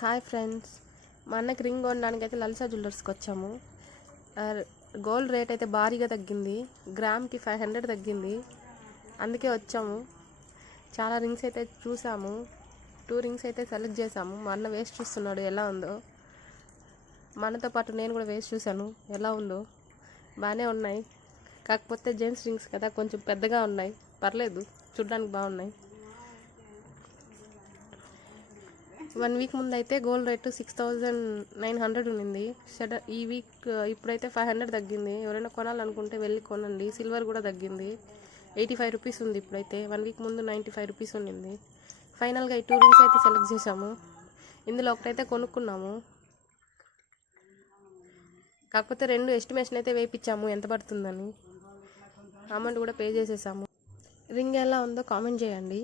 Hi friends, మా అన్నకి ring కొనడానికి అయితే లలిత జ్యువెలర్స్కి వచ్చాము. గోల్డ్ రేట్ అయితే భారీగా తగ్గింది, గ్రామ్కి 500 తగ్గింది. అందుకే వచ్చాము. చాలా రింగ్స్ అయితే చూసాము, 2 రింగ్స్ అయితే సెలెక్ట్ చేసాము. మా అన్న వేస్ట్ చూస్తున్నాడు ఎలా ఉందో. మా అన్నతో పాటు నేను కూడా వేస్ట్ చూశాను ఎలా ఉందో. బాగానే ఉన్నాయి, కాకపోతే జెంట్స్ రింగ్స్ కదా కొంచెం పెద్దగా ఉన్నాయి. పర్లేదు, చూడ్డానికి బాగున్నాయి. 1 వీక్ ముందు అయితే గోల్డ్ రేటు 6900 ఉన్నింది. ఈ వీక్ ఇప్పుడైతే 500 తగ్గింది. ఎవరైనా కొనాలనుకుంటే వెళ్ళి కొనండి. సిల్వర్ కూడా తగ్గింది, 85 రూపీస్ ఉంది ఇప్పుడైతే. 1 వీక్ ముందు 95 రూపీస్ ఉన్నింది. ఫైనల్గా ఈ 2 రింగ్స్ అయితే సెలెక్ట్ చేసాము. ఇందులో ఒకటైతే కొనుక్కున్నాము, కాకపోతే 2 ఎస్టిమేషన్ అయితే వేయించాము ఎంత పడుతుందని. అమౌంట్ కూడా పే చేసేసాము. రింగ్ ఎలా ఉందో కామెంట్ చేయండి.